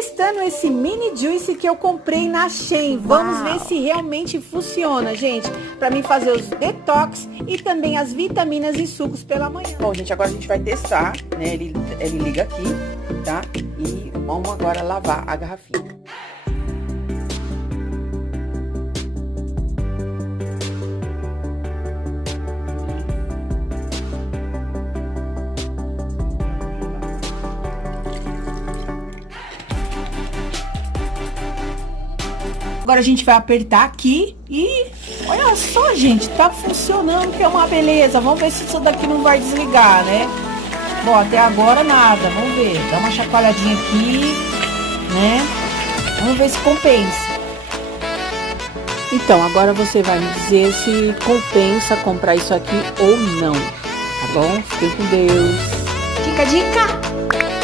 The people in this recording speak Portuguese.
testando esse mini juice que eu comprei na Shein. Vamos ver se realmente funciona, gente, para mim fazer os detox e também as vitaminas e sucos pela manhã. Bom, gente, agora a gente vai testar, né? Ele liga aqui, tá? E vamos agora lavar a garrafinha. Agora a gente vai apertar aqui e olha só, gente, tá funcionando, que é uma beleza. Vamos ver se isso daqui não vai desligar, né? Bom, até agora nada, vamos ver. Dá uma chacoalhadinha aqui, né? Vamos ver se compensa. Então, agora você vai me dizer se compensa comprar isso aqui ou não, tá bom? Fiquem com Deus. Fica a dica!